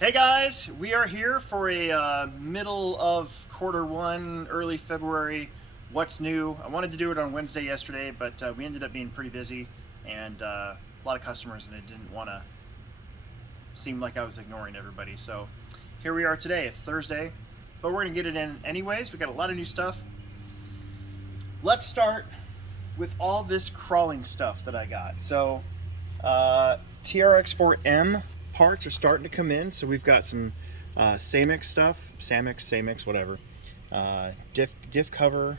Hey guys, we are here for a middle of quarter 1, early February. What's new? I wanted to do it on Wednesday yesterday, but we ended up being pretty busy and a lot of customers, and I didn't want to seem like I was ignoring everybody. So here we are today. It's Thursday, but we're gonna get it in anyways. We got a lot of new stuff. Let's start with all this crawling stuff that I got. So TRX4M parts are starting to come in. So we've got some Samix stuff, Samix, whatever. Diff cover,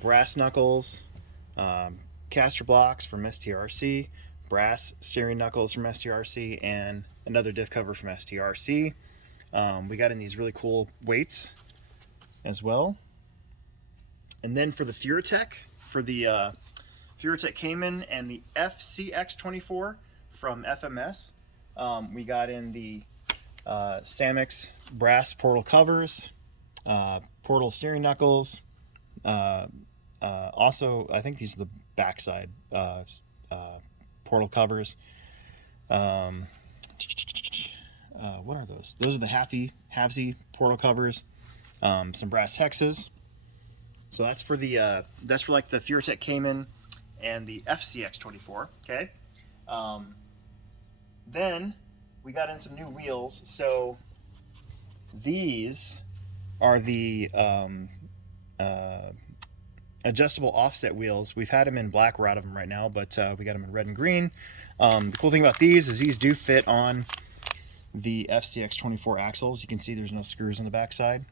brass knuckles, caster blocks from STRC, brass steering knuckles from STRC, and another diff cover from STRC. We got in these really cool weights as well. And then for the Furatech, for the Furatech Cayman and the FCX24 from FMS, we got in the Samix brass portal covers, portal steering knuckles. Also, I think these are the backside portal covers. What are those? Those are the halvesy portal covers. Some brass hexes. So that's for the like the Furatech Cayman and the FCX24. Okay. Then we got in some new wheels. So these are the adjustable offset wheels. We've had them in black. We're out of them right now, but we got them in red and green. The cool thing about these is these do fit on the FCX24 axles. You can see there's no screws on the backside.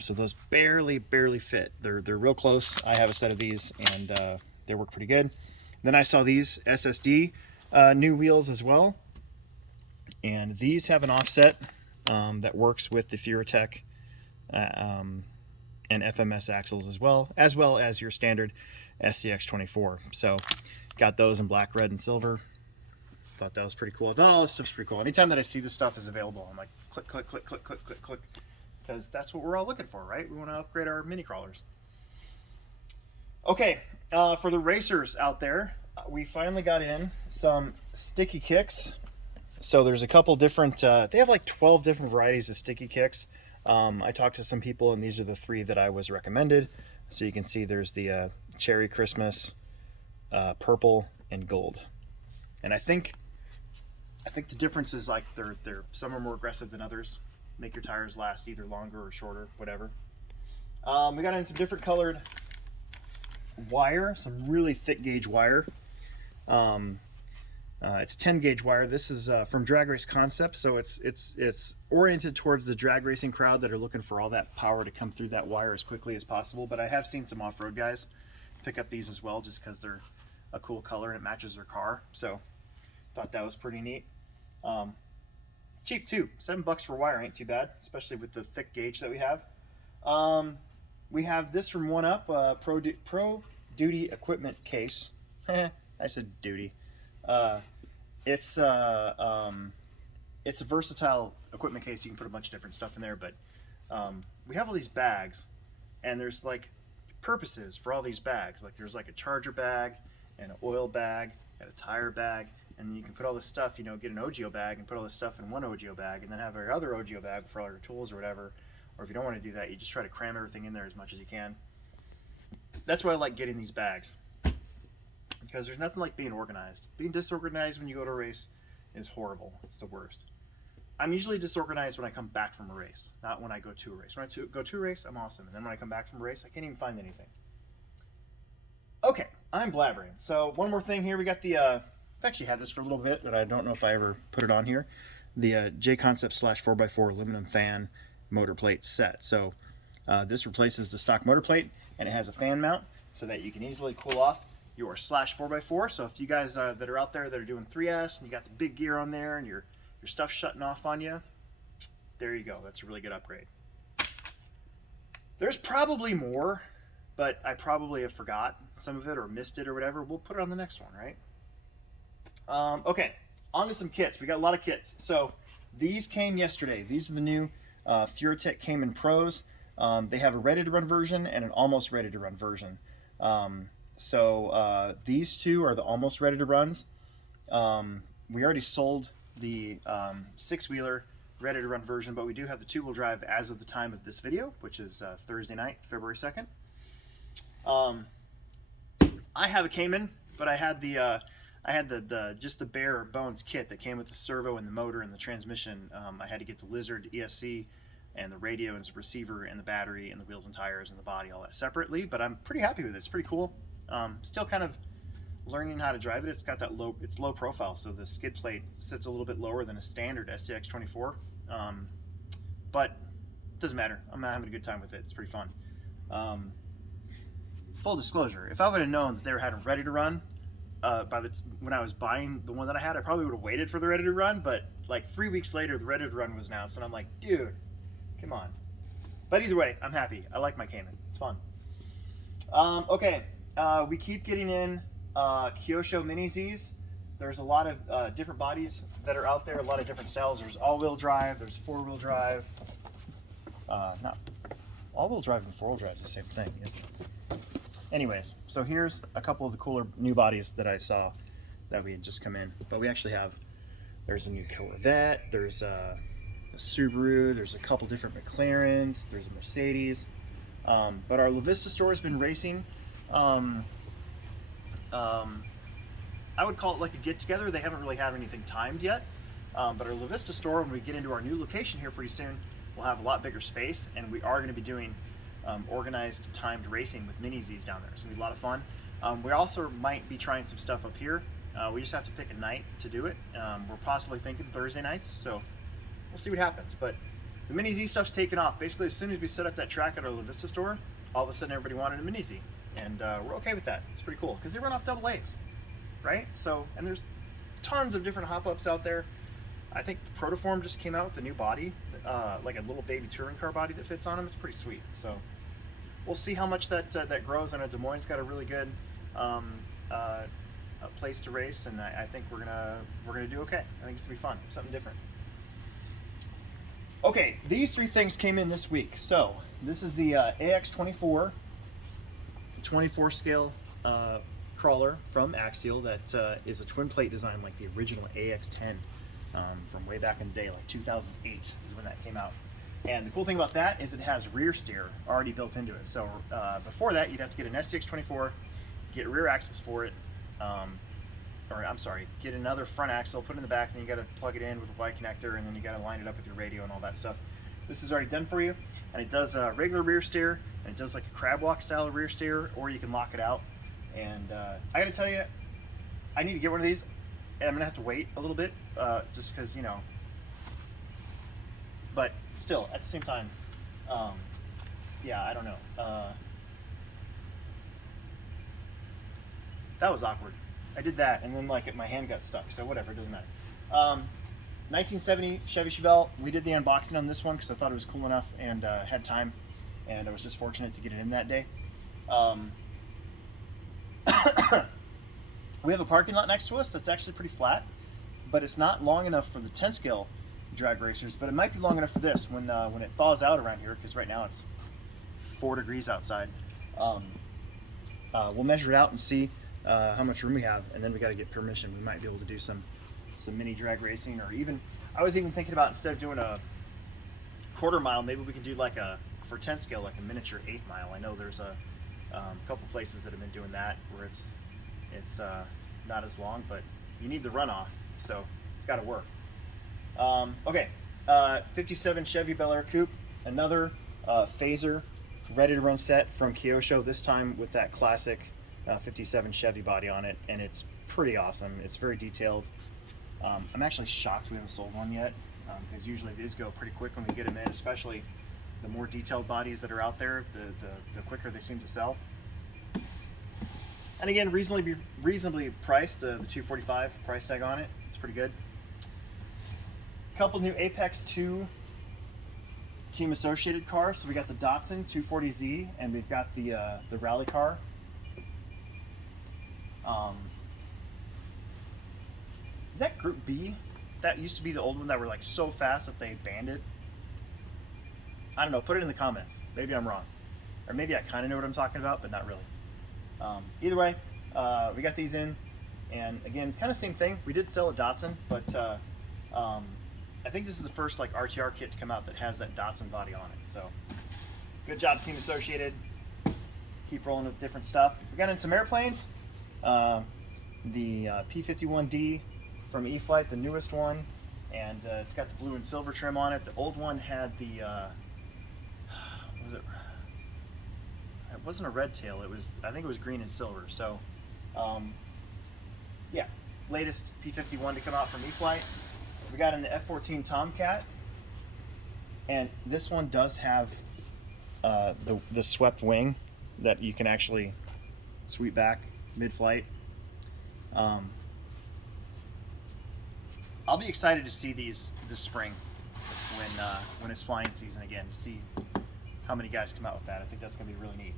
So those barely fit. They're real close. I have a set of these, and they work pretty good. Then I saw these SSD new wheels as well, and these have an offset that works with the Furatech and FMS axles as well as your standard SCX24. So got those in black, red, and silver. Thought that was pretty cool. I thought all this stuff's pretty cool. Anytime that I see this stuff is available, I'm like, click, click, click, click, click, click, click. Because that's what we're all looking for, right? We want to upgrade our mini crawlers. Okay, for the racers out there, we finally got in some sticky kicks. So there's a couple different, they have like 12 different varieties of sticky kicks. I talked to some people, and these are the 3 that I was recommended. So you can see there's the Cherry Christmas, purple, and gold. And I think the difference is like they're some are more aggressive than others. Make your tires last either longer or shorter, whatever. We got in some different colored wire, some really thick gauge wire. It's 10 gauge wire. This is from Drag Race Concepts, so it's oriented towards the drag racing crowd that are looking for all that power to come through that wire as quickly as possible. But I have seen some off-road guys pick up these as well, just because they're a cool color and it matches their car. So thought that was pretty neat. Cheap too. $7 for wire ain't too bad, especially with the thick gauge that we have. We have this from 1UP, Pro Duty Equipment Case. I said duty. It's a versatile equipment case. You can put a bunch of different stuff in there, but we have all these bags, and there's like purposes for all these bags. Like there's like a charger bag, and an oil bag, and a tire bag. And you can put all this stuff, get an OGO bag and put all this stuff in one OGO bag, and then have your other OGO bag for all your tools or whatever. Or if you don't want to do that, you just try to cram everything in there as much as you can. That's why I like getting these bags, because there's nothing like being organized. Being disorganized when you go to a race is horrible. It's the worst. I'm usually disorganized when I come back from a race, not when I go to a race. When I go to a race, I'm awesome. And then when I come back from a race, I can't even find anything. Okay, I'm blabbering. So one more thing here. We got the... I've actually had this for a little bit, but I don't know if I ever put it on here. The J-Concept / 4x4 aluminum fan motor plate set. So this replaces the stock motor plate, and it has a fan mount so that you can easily cool off your / 4x4. So if you guys that are out there that are doing 3S and you got the big gear on there and your stuff shutting off on you, there you go. That's a really good upgrade. There's probably more, but I probably have forgot some of it or missed it or whatever. We'll put it on the next one, right? Okay, on to some kits. We got a lot of kits. So these came yesterday. These are the new Furatech Cayman Pros. They have a ready-to-run version and an almost ready-to-run version. So these two are the almost ready-to-runs. We already sold the six-wheeler ready to run version, but we do have the 2-wheel drive as of the time of this video, which is Thursday night, February 2nd. I have a Cayman, but I had the just the bare bones kit that came with the servo and the motor and the transmission. I had to get the Lizard ESC and the radio and the receiver and the battery and the wheels and tires and the body, all that separately, but I'm pretty happy with it. It's pretty cool. Still kind of learning how to drive it. It's got that it's low profile, so the skid plate sits a little bit lower than a standard SCX 24, but it doesn't matter. I'm having a good time with it. It's pretty fun. Full disclosure, if I would have known that they were having ready to run when I was buying the one that I had, I probably would have waited for the ready to run, but like 3 weeks later the ready to run was announced and I'm like, dude, come on. But either way, I'm happy. I like my Cayman. It's fun. Okay, we keep getting in Kyosho Mini Zs. There's a lot of different bodies that are out there, a lot of different styles. There's all-wheel drive, there's four-wheel drive. Not all-wheel drive and four-wheel drive is the same thing, isn't it? Anyways, so here's a couple of the cooler new bodies that I saw that we had just come in. But we actually have, there's a new Corvette, there's a Subaru, there's a couple different McLarens, there's a Mercedes. But our La Vista store has been racing. I would call it like a get-together. They haven't really had anything timed yet. But our La Vista store, when we get into our new location here pretty soon, we'll have a lot bigger space, and we are going to be doing organized timed racing with Mini Zs down there. It's going to be a lot of fun. We also might be trying some stuff up here. We just have to pick a night to do it. We're possibly thinking Thursday nights, so we'll see what happens. But the Mini Z stuff's taken off. Basically, as soon as we set up that track at our La Vista store, all of a sudden everybody wanted a Mini Z. And we're okay with that. It's pretty cool because they run off double A's, right? So, and there's tons of different hop-ups out there. I think Protoform just came out with a new body, like a little baby touring car body that fits on them. It's pretty sweet. So we'll see how much that grows. I know Des Moines got a really good place to race, and I think we're gonna do okay. I think it's gonna be fun, something different. Okay, these 3 things came in this week. So this is the AX24. 24 scale crawler from Axial that is a twin plate design like the original AX10 from way back in the day, like 2008 is when that came out. And the cool thing about that is it has rear steer already built into it. So before that, you'd have to get an SCX24, get rear axles for it, or I'm sorry, get another front axle, put it in the back, then you got to plug it in with a Y connector, and then you got to line it up with your radio and all that stuff. This is already done for you, and it does regular rear steer, and it does like a crab walk style rear steer, or you can lock it out. And I gotta tell you, I need to get one of these, and I'm gonna have to wait a little bit, just because, you know, but still, at the same time, yeah, I don't know. That was awkward. I did that, and then like my hand got stuck, so whatever, it doesn't matter. 1970 Chevy Chevelle. We did the unboxing on this one because I thought it was cool enough and had time, and I was just fortunate to get it in that day. We have a parking lot next to us that's actually pretty flat, but it's not long enough for the 10 scale drag racers, but it might be long enough for this when it thaws out around here, because right now it's 4 degrees outside. We'll measure it out and see how much room we have, and then we got to get permission. We might be able to do some mini drag racing, or even, I was even thinking about, instead of doing a quarter mile, maybe we can do like for 10 scale, like a miniature 8th mile. I know there's a couple places that have been doing that where it's not as long, but you need the runoff, so it's got to work. Okay, 57 Chevy Bel Air Coupe, another phaser ready to run set from Kyosho, this time with that classic 57 Chevy body on it, and it's pretty awesome. It's very detailed. I'm actually shocked we haven't sold one yet, because usually these go pretty quick when we get them in, especially the more detailed bodies that are out there, the quicker they seem to sell. And again, reasonably priced, the $245 price tag on it. It's pretty good. A couple new Apex 2 team associated cars. So we got the Datsun 240Z, and we've got the rally car. Is that Group B? That used to be the old one that were like so fast that they banned it. I don't know, put it in the comments. Maybe I'm wrong. Or maybe I kind of know what I'm talking about, but not really. Either way, we got these in, and again, kind of same thing. We did sell a Datsun, but I think this is the first like RTR kit to come out that has that Datsun body on it. So good job, Team Associated. Keep rolling with different stuff. We got in some airplanes. The P-51D from E-flite, the newest one, and it's got the blue and silver trim on it. The old one had the it wasn't a red tail. I think it was green and silver. So yeah, latest P-51 to come out from E-flite. We got in the F-14 Tomcat, and this one does have the swept wing that you can actually sweep back mid-flight. I'll be excited to see these this spring when it's flying season again, to see how many guys come out with that. I think that's going to be really neat.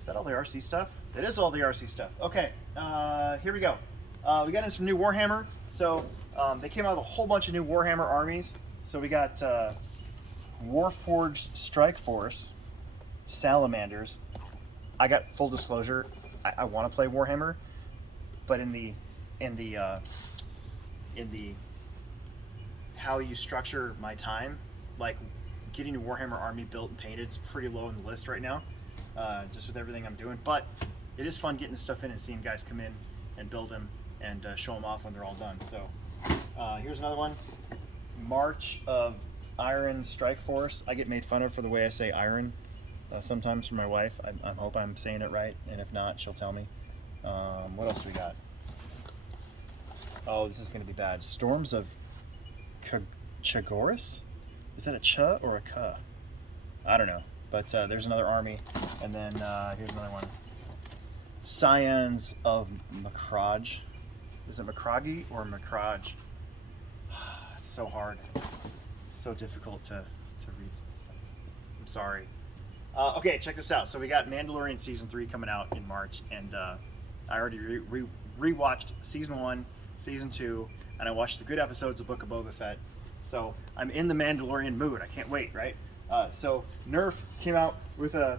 Is that all the RC stuff? It is all the RC stuff. Okay, here we go. We got in some new Warhammer. So they came out with a whole bunch of new Warhammer armies. So we got Warforged Strike Force, Salamanders. I got, full disclosure, I want to play Warhammer, but in the how you structure my time, like getting a Warhammer army built and painted is pretty low on the list right now, just with everything I'm doing. But it is fun getting this stuff in and seeing guys come in and build them and show them off when they're all done. So here's another one, March of Iron Strike Force. I get made fun of for the way I say iron sometimes from my wife. I hope I'm saying it right, and if not, she'll tell me. What else do we got? Oh, this is going to be bad. Storms of Chagoris? Is that a Ch or a K? I don't know. But there's another army. And then here's another one. Scions of Macrage. Is it Macragi or Macrage? It's so hard. It's so difficult to read stuff. I'm sorry. Okay, check this out. So we got Mandalorian Season 3 coming out in March. And I already rewatched Season 1, Season 2, and I watched the good episodes of Book of Boba Fett. So I'm in the Mandalorian mood. I can't wait, right? So Nerf came out with a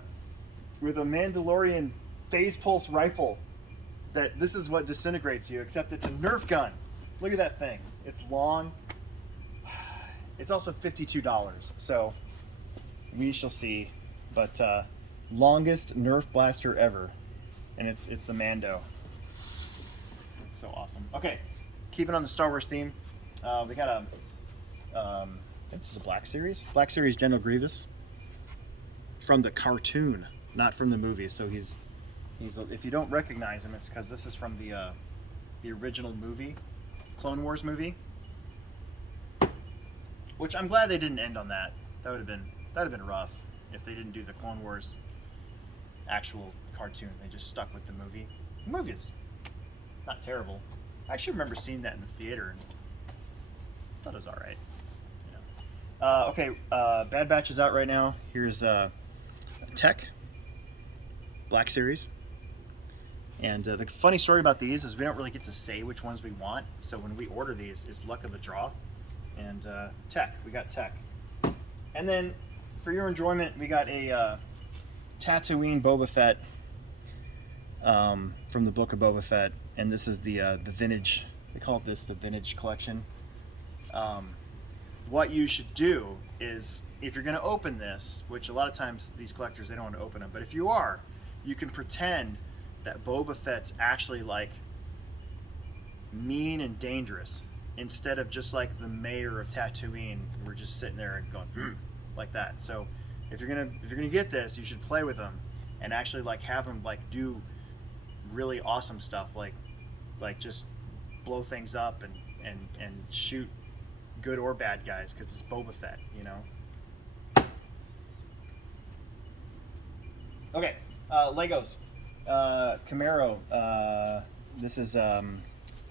Mandalorian phase pulse rifle. That this is what disintegrates you, except it's a Nerf gun. Look at that thing. It's long. It's also $52. So we shall see. But longest Nerf blaster ever, and it's a Mando. It's so awesome. Okay, keeping on the Star Wars theme, we got this is a Black Series General Grievous from the cartoon, not from the movie. So he's if you don't recognize him, it's because this is from the original movie, Clone Wars movie. Which I'm glad they didn't end on that. That would have been rough if they didn't do the Clone Wars actual cartoon. They just stuck with the movie. The movie is not terrible. I actually remember seeing that in the theater and thought it was all right. Yeah. Okay, Bad Batch is out right now. Here's Tech Black Series. And the funny story about these is we don't really get to say which ones we want. So when we order these, it's luck of the draw. And Tech, we got Tech. And then for your enjoyment, we got a Tatooine Boba Fett from the Book of Boba Fett. And this is the vintage, they call this the vintage collection. What you should do is, if you're going to open this, which a lot of times these collectors, they don't want to open them, but if you are, you can pretend that Boba Fett's actually like mean and dangerous, instead of just like the mayor of Tatooine. We're just sitting there and going like that. So if you're gonna get this, you should play with them and actually like have them like do really awesome stuff, like just blow things up and shoot good or bad guys, because it's Boba Fett, you know. Okay, Legos. Camaro. This is how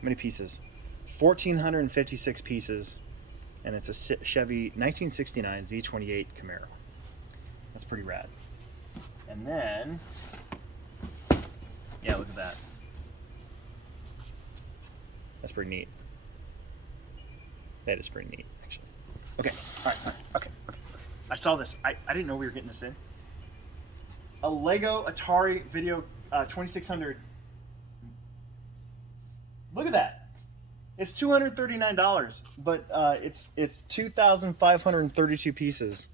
many pieces? 1,456 pieces, and it's a Chevy 1969 Z28 Camaro. That's pretty rad. And then, yeah, look at that. That's pretty neat. That is pretty neat, actually. Okay, all right, okay. I saw this. I didn't know we were getting this in. A Lego Atari Video 2600. Look at that. It's $239, but it's 2,532 pieces.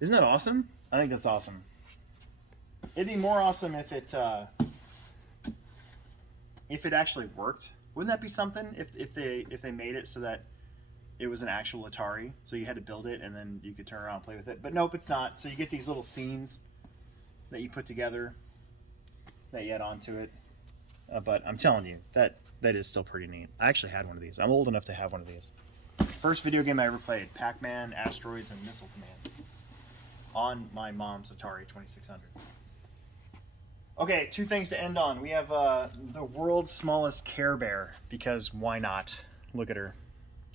Isn't that awesome? I think that's awesome. It'd be more awesome if it actually worked. Wouldn't that be something if they made it so that it was an actual Atari, so you had to build it and then you could turn around and play with it? But nope, it's not. So you get these little scenes that you put together that you add onto it. But I'm telling you, that is still pretty neat. I actually had one of these. I'm old enough to have one of these. First video game I ever played, Pac-Man, Asteroids, and Missile Command on my mom's Atari 2600. Okay, two things to end on. We have the world's smallest Care Bear, because why not? Look at her.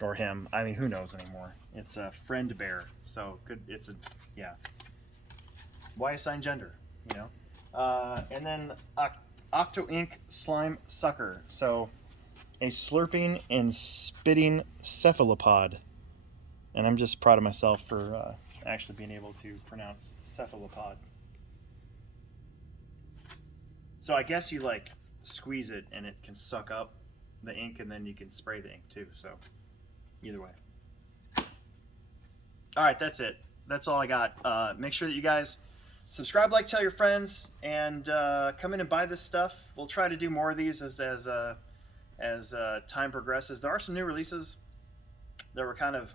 Or him. I mean, who knows anymore? It's a friend bear. So, good. It's a, yeah. Why assign gender, you know? And then Octo Ink Slime Sucker. So, a slurping and spitting cephalopod. And I'm just proud of myself for actually being able to pronounce cephalopod. So I guess you like squeeze it and it can suck up the ink, and then you can spray the ink too. So either way. All right, that's it. That's all I got. Make sure that you guys subscribe, like, tell your friends, and come in and buy this stuff. We'll try to do more of these as time progresses. There are some new releases that were kind of...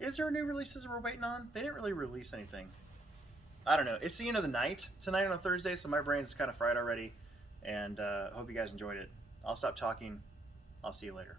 Is there new releases that we're waiting on? They didn't really release anything. I don't know. It's the end of the night tonight on a Thursday, so my brain's kind of fried already. And hope you guys enjoyed it. I'll stop talking. I'll see you later.